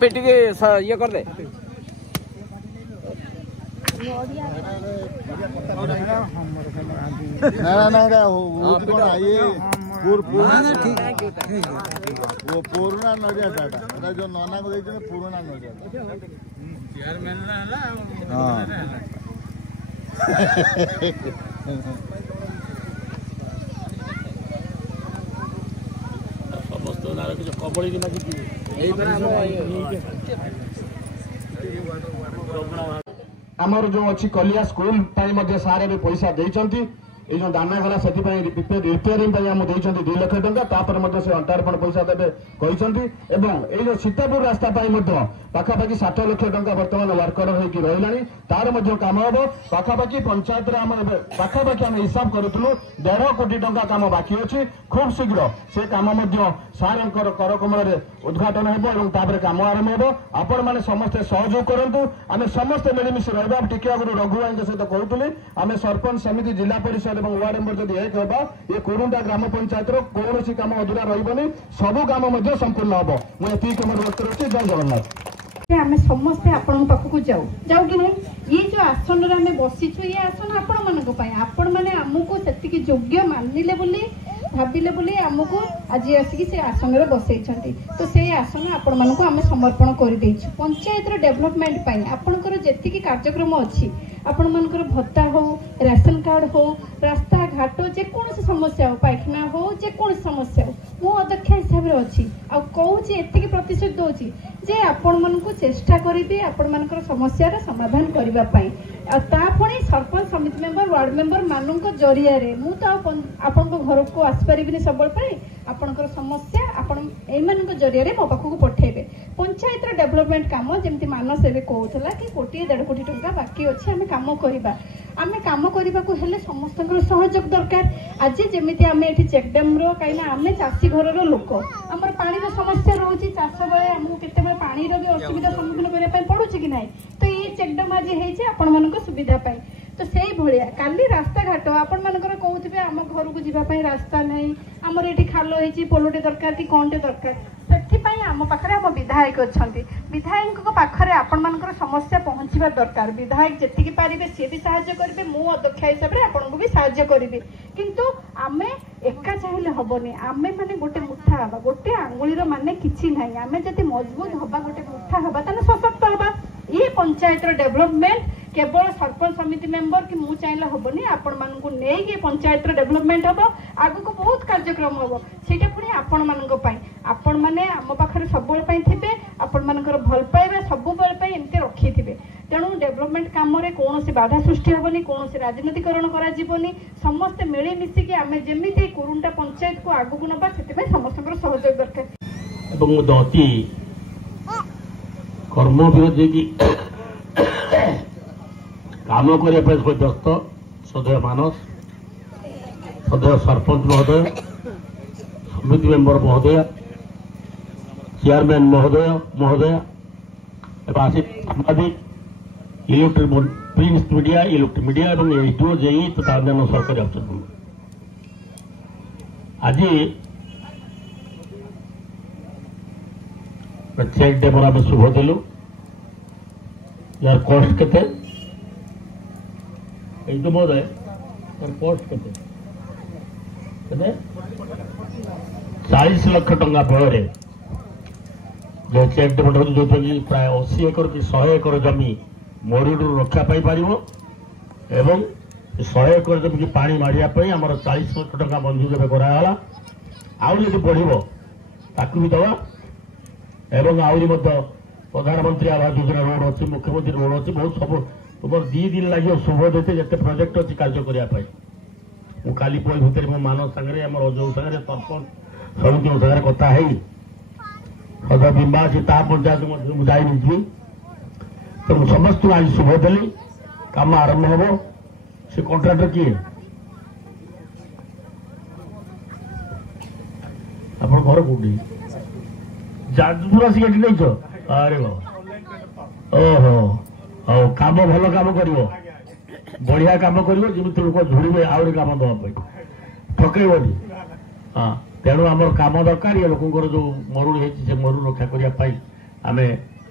पेटी के ये कर दे वो पुराना नड़िया टाटा जो नना को देखते पुराना नड़िया समस्त कबड़ी आमर जो अच्छी कलिया स्कूल सारे भी पैसा देती ये जो दाना गला से रिपेयरिंग आम देते 2 लाख टंका से अंटार्पण पैसा देवे कहते जो सीतापुर रास्ता पाखापाखि 7 लाख टंका बर्तमान वर्कर होगी रही तार कम हम पाखापाखि पंचायत पाखापाखि आम हिसाब करूँ 1.5 कोटी टंका कम बाकी अच्छी खूब शीघ्र से कम सार कर कमल उद्घाटन होपर कम आरंभ हो आपण मैंने समस्ते सहयोग करूँ आम समस्ते मिलमिश रहा टिके आगुरी रघु भाई सहित कहूली आम सरपंच समिति जिला परिषद और वार्ड मेंबर जब एक होगा ये कुरुंडा ग्राम पंचायत कौन कम अधूरा रही सबू काम संपूर्ण हम मुझे मोर वक्त रखी जय जगन्नाथ आम समस्ते आपण पाखक जाऊ जाऊ कि नहीं ये जो आसन आम बसीचु ये आसन आपण मैंने आमको से योग्य मानिले बोली भाविले बोली आमको आज आसिक से आसन बसई तो से आसन आपण मानक आम समर्पण कर पंचायत डेभलपमेंट आपणकर जी कार्यक्रम अच्छी आपण मानकर भत्ता हो राशन कार्ड हो रास्ता घाट जेकोसी समस्या हो पायखाना हो जेकोसी समस्या हो मो अध्यक्ष हिसाब से अच्छी आ कहूँ एति प्रतिशत दूसरी जे आपण मानक चेष्टा करी आपण मानकर समस्या समाधान करने तापुणी सरपंच समिति मेंबर वार्ड मेंबर मान जरिया मु तो आपण घर को आसपारि सब आपणकर समस्या आपण एमान जरिया मो पाखक पठेबे पंचायत डेभलपमेंट काम जमी मानस ए कहूला कि 1.5 कोटी टंका बाकी अच्छे आम कम करवा आम कम करने को हेले समस्त सहयोग दरकार आज जमी आम ये चेकडाम कहीं आम चाषी घर लोक आमर पानी समस्या रोचे चाष बेले आमको केत पानी भी असुविधा सम्मुखीन करने पड़ू कि ना तो ये चेकडाम आज होपण सुविधा पाई तो से भाया काली रास्ता घाट आपण मानकर कहते आम घर को जीवाई रास्ता नहीं आमर ये खाल हो पोलोटे दरकार कि कौनटे दरकार से आम पाखे आम विधायक अच्छा विधायक पाखे आपण मानकर समस्या पहुँचवा दरकार विधायक जी पारे सी भी साहाय्य करेंगे मु अध्यक्ष हिसाब से आपन को भी साहाय्य करी किंतु आम एका चाहिए हेनी आम मैंने गोटे मुठा हवा गोटे आंगुलीर माने किसी ना आम जब मजबूत हवा गोटे मुठा हवा ताने सशक्त हवा ये पंचायत डेभलपमेंट केवल सरपंच समिति मेंबर कि मु चाहिए हेनी आपण मानू नहीं पंचायत डेभलपमेंट हम आग को बहुत कार्यक्रम हम से पुणी आपण आपण मैंने आम पाखे सब थे आपण मानकर भल पाइबा सब एमती रखी थे तेणु डेभलपमेंट कम कौन बाधा सृष्टि हेनी कौन राजनीतिकरण कर समस्ते मिलमिशिकी आम जमी कुरुंटा पंचायत को आगू नवा से समस्त सहयोग दरकार अति कर्म विरोधी की काम करने व्यस्त सदैव मानस सदैव सरपंच महोदय समिति मेंबर महोदय चेयरमैन महोदय आसी साम्बादिक electric print media electric media और एसडीओ जेई तथा अन्य सरकारी अफसर आज चेक डे पर आम शुभ देलु यार कॉस्ट केते जो महोदय यार कॉस्ट केते 40 लाख टंका बଳରେ जो चेक डे पठाऊ जो प्राय 80 एकर कि 100 एकर जमी मरुड़ रक्षा पाई पारिबो एवं 100 एकर जमी की पानी मारिया आमर 40 लाख टंका मंजूर एवं कराला आउरी यदि बढ़िबो ताकू भी दवा एवं आउरी मध्य प्रधानमंत्री आवास योजना रोड अच्छी मुख्यमंत्री रोड अच्छी बहुत सब तुम 2 दिन लगे शुभ देते जिते प्रोजेक्ट अच्छी कार्य करने मु काली पई भितर मो मानव सागरे आम अजय सागरे सरपंच समिति सागरे कथा है सदा बिंबा अच्छी ता पंचायत जाइनी तेणु समस्त आज शुभ देली काम आरंभ हम से कंट्राक्टर किए आप घर कौटी जाजपुर आसिक नहीं अरे ओहो हौ काम भल काम कर बढ़िया काम कर लोक झुड़े आहरी काम दवाई ठकेबनी हाँ तेणु आम काम दरकार ये लोकर जो मरुड़ है मरुड़ रक्षा करने आम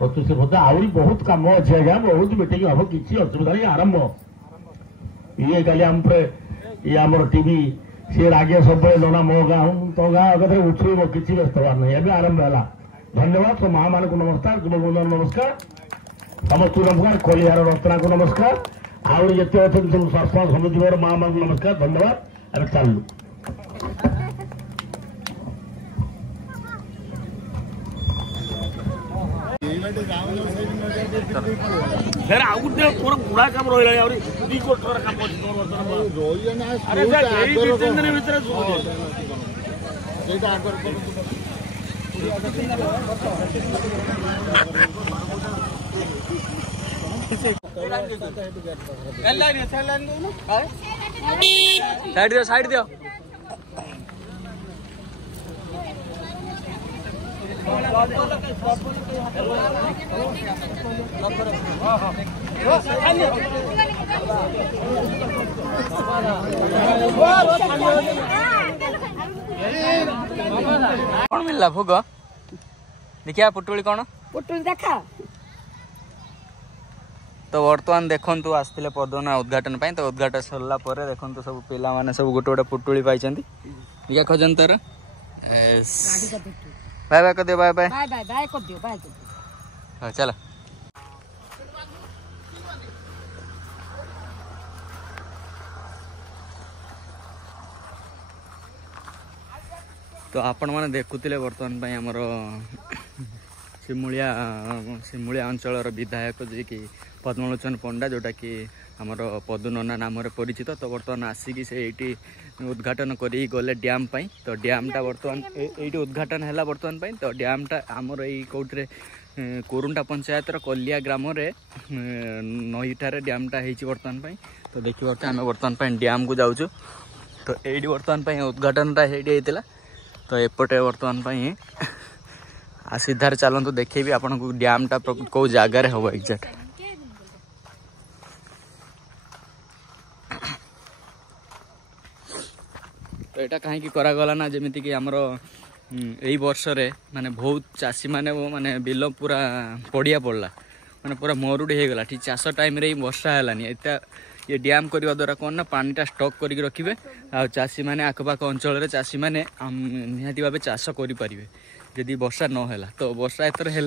प्रतिश्रुत आहरी बहुत काम अच्छे आज्ञा बहुत मीटिंग हम किसी असुविधा नहीं आरंभ ये खाली आम ये आम टीवी सी रागे सब नना मो गाँ तो गाँ कथा उठेब किसी व्यस्त हबार नहीं अभी आरंभ है धन्यवाद सब माँ मान को नमस्कार युवक बंधु नमस्कार समस्त नमस्कार कलिहार रत्ना को नमस्कार आहरी जिते अच्छे सब सरपंच समिति माँ मान को नमस्कार धन्यवाद अरे चलू फिर आउ गोटे तोर बुढ़ा काम रहा है 2 कोटी काम साइड दियो कौन मिलला भोग देखिया पुटुली कौन पुटुली देखा तो बर्तमान देखु आसते पदना उद्घाटन पाई तो उद्घाटन सरला देखु सब पिला माने सब गोटे गोटे पुटुली पाई देखा खोजन तर बाय बाय कर दियो bye bye bye bye bye कर दियो हाँ चलो तो आपण मैंने देखुले बर्तमान आमर सिमुलिया अंचल विधायक जी कि पद्मलोचन पंडा जोटा कि आमर पदुनना नाम परिचित तो बर्तमान आसिकी से ये उद्घाटन करी गले डैम पाई तो डैमटा बर्तमान ये उद्घाटन है बर्तमान पाई तो डैमटा आमर ये कौटे कोरुंटा पंचायतर कलिया ग्राम नईठार डैमटा हो बर्तमान पाई तो देखी पार्थे आम बर्तमान डैम को जाऊँ तो ये बर्तमान उद्घाटनटा होता तो एपटे बर्तमान सीधार चलतु देखेबी आपन को डैमटा कौ जगार हम एक्जाक्ट तो यहाँ कहीं करागला ना जमीती कि आमर यही वर्ष रे माने बहुत चाषी माने वो माने बिल पूरा पड़िया पड़ला माने पूरा मरुड़ी हो गला ठीक चाष टाइम रे वर्षा है एटा ये डैम करवा द्वारा कौन ना पानीटा स्टॉक करके रखिए आ चाषी माने आखपाख अंचल चाषी माने निहाती भाव चाष करें जदि वर्षा नहला तो वर्षा एथर है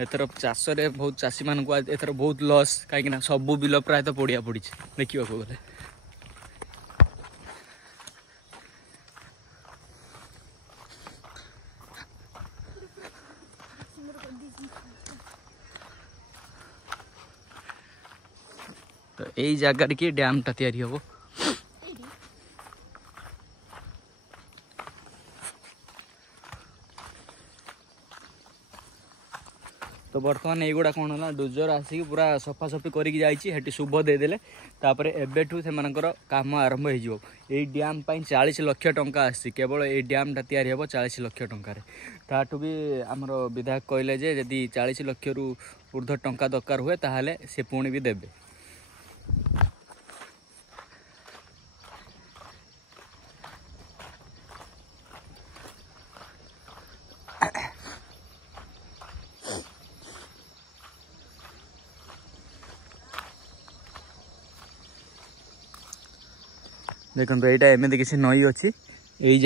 एथर चाष बहुत चाषी मान एथर बहुत लॉस कहीं सबू बिल प्राय तो पड़िया पड़ी देखा गले तो यही जगार कि डैमटा तैयारी हम तो बर्तमान युवा कौन है डोजर आसिक पूरा सफासफी करके शुभ देदेले एबेठू से काम आरंभ हो डैम 40 लाख टंका आसी केवल ये डैमटा तैयारी हम 40 लाख टंकार ताठू भी आमर विधायक कहले जे यदि 40 लाख रु ऊर्ध्व टंका दरकार हुए ताहले से पुणी भी देबे देखो यहाँ एमती किसी नई अच्छी यही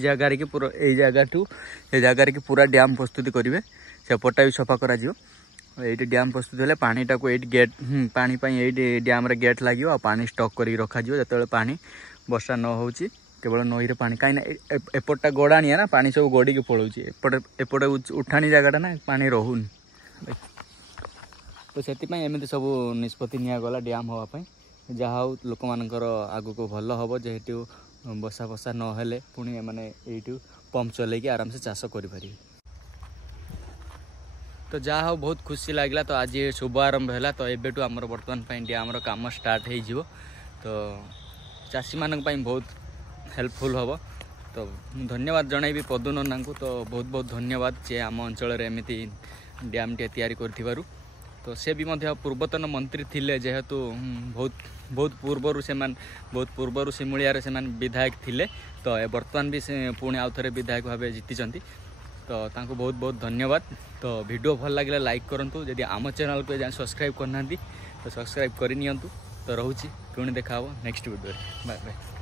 जगार की पूरा यही जगार की पूरा डैम प्रस्तुति करेंगे सेपटा भी सफा करा ये डैम प्रस्तुत है पानीटा को ये गेट पानी ये डैम रे गेट लगे और पानी स्टॉक कर रखा जो पानी वर्षा न हो केवल नई पानी कहीं एपटा गड़ाणिया ना पानी सब गड़ी के पलाऊँ एपटे उठाणी जगटा ना पानी रोनी तो से एमती सब निष्पत्ति निगला डैम हाँपाई जहाँ हो लोक मानकर आग को भल हम जेहेतु बसा फसा नहेले पुणी मैंने यू पंप चलैकी आराम से चाष करें तो जहाँ हो बहुत खुशी लगे तो आज शुभ आरंभ है तो एबेटू आमर बर्तमान डैम काम स्टार्ट हो तो चाषी मानक बहुत हेल्पफुल हम तो धन्यवाद जनइबी पदू नना को तो बहुत बहुत धन्यवाद जे आम अंचल एमती डैम टे तैयारी कर तो से भी पूर्वतन मंत्री थिले जेहेतु बहुत पूर्वर सिमुलिया से विधायक थिले तो बर्तमान भी से पुणी आउ थे विधायक भाव जीति तो तांको बहुत बहुत धन्यवाद तो वीडियो भल लगे लाइक करूँ जदि आम चैनल को सब्सक्राइब करना तो सब्सक्राइब करनी तो रोचे पुणी देखा नेक्स्ट वीडियो बाय बाय।